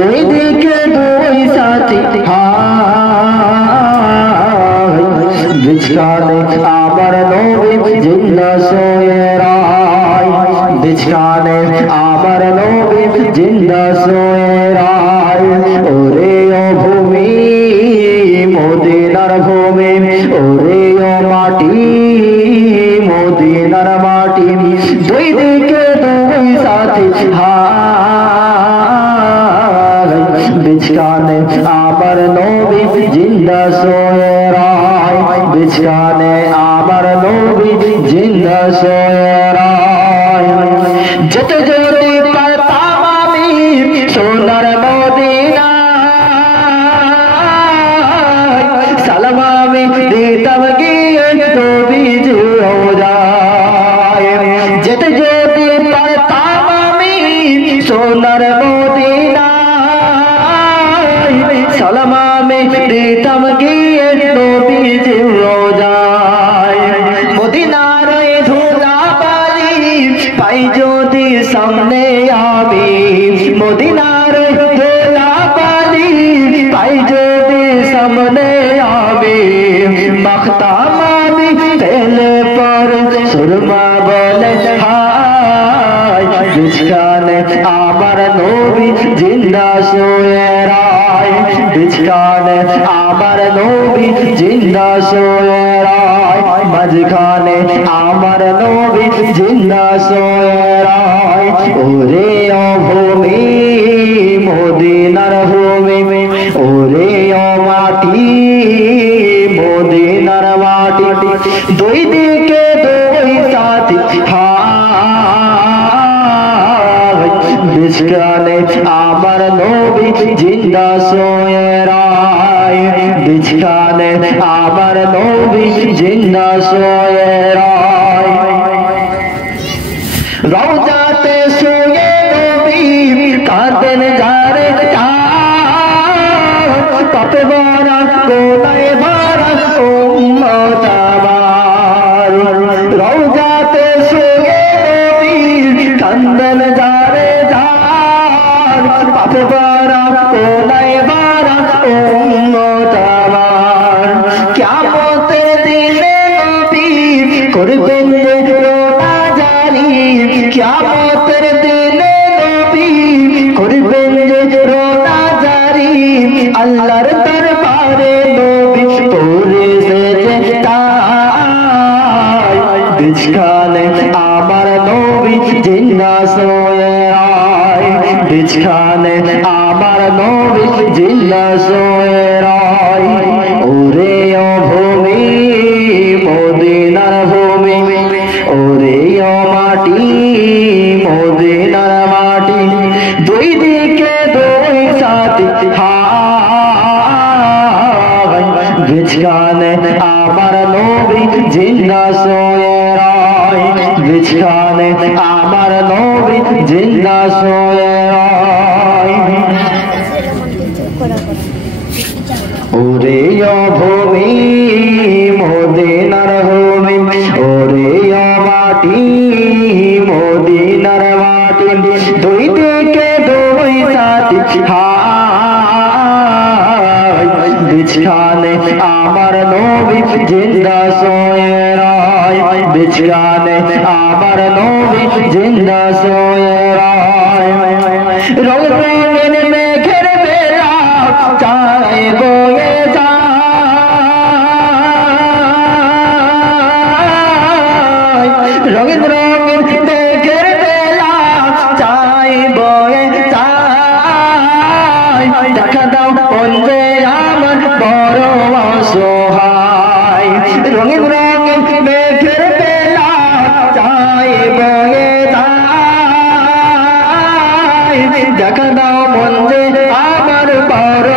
দুই দিকে দুই সাথী বিছানে আমার নবী জিন্দা সোয়ে রায় বিছানে আমার নবী জিন্দা সোয়ে রায় ওরে ও ভূমি মদিনার ভূমি ওরে ও মাটি মদিনার মাটি দুই দিকে দুই সাথী বিছানে আমার নবী জিন্দা সোয়ে রায় বিছানে আমার নবী জিন্দা সোয়ে রায় যেতে যেতে পারতাম আমি সোনার মদিনা সালাম আমি দিতাম গিয়ে নবীজি রওজায় যেতে যেতে পারতাম আমি সোনার মদিনা সালাম আমি দিতাম গিয়ে নবীজি রওজায় মদিনার ধুলাবালি পাই যদি সামনে আমি মদিনার ধুলাবালি পাই যদি সামনে আমি মাখতাম আমি তেলে পর সুরমা বলে হায় বিছানে আমার নবী জিন্দা সোয়ে রায় বিছানে আমার নবী জিন্দা সোয়ে রায় মাঝখানে আমার নবী জিন্দা সোয়ে রায় ওরে ও ভূমি মদিনার ভূমি ওরে ও মাটি মদিনার মাটি দুই দিকে দুই সাথী বিছানে আমার নবী জিন্দা সোয়ে রায় বিছানে আমার নবী জিন্দা সোয়ে রায় রওজাতে শুয়ে নবী কাঁদেন যারে পাপে ভরা কোলায় ভরা উম্মত আমার রওজাতে শুয়ে নবী কাঁদেন যারে পাপে ভরা কোলায় ভরা উম্মত আমার কিয়ামতের দিনে নবী করবেন রোনা জারি কিয়ামতের দিনে নবী করবেন রোনা জারি আল্লাহর দরবারে নবী পড়ে সেজদায় বিছানে আমার নবী জিন্দা সোয়ে রায় বিছানে আমার নবী জিন্দা সোয়ে রায় ওরে ও ভূমি মদিনার ভূমি ওরে ও মাটি মদিনার মাটি দুই দিকে দুই সাথী বিছানে আমার নবী জিন্দা সোয়ে রায় বিছানে আমার নবী জিন্দা সোয়ে রায় ওরে ও ভূমি মদিনার ভূমি ওরে ও মাটি মদিনার মাটি দুই দিকে দুই সাথী বিছানে আমার নবী জিন্দা সোয়ে রায় বিছানে আমার নবী জিন্দা সোয়ে রায় রং রঙের মেঘের বেলা চায় বয়ে যায় রঙিন রঙিন মেঘের বেলা চায় বয়ে যায় দেখা দাও বন্ধে আমার বড় অসহায় রঙিন রঙিন মেঘের বেলা চায় বয়ে যায় দেখা দাও বন্ধে আমার বড়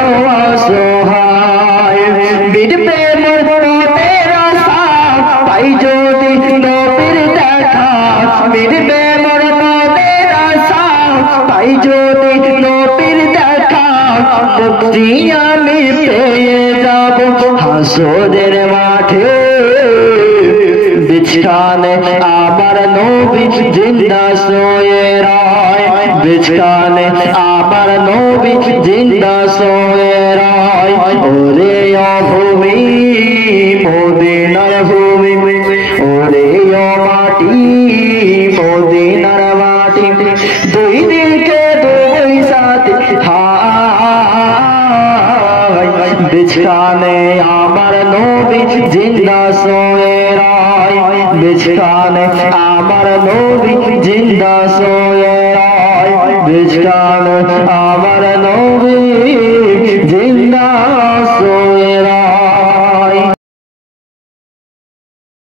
অসহায় বিড়বে মোর তেরা সাথ পাই যদি নবীর দেখা বিড়বে মোর তেরা সাথ পাই যদি নবীর দেখা মুক্তি আমি পেয়ে যাব হাসরের মাঠে বিছানে আমার নবী জিন্দা সোয়ে রায় বিছখানে আমার নবী জিন্দা সোয়ে রায় ওরে ও ভূমি মদিনার ভূমি ওরে ও মাটি মদিনার মাটি দুই দিকে দুই সাথে হায় বিছখানে আমার নবী জিন্দা সোয়ে রায় বিছখানে আমার নবী জিন্দা সোয়ে রায় বিছখানে আমার নবী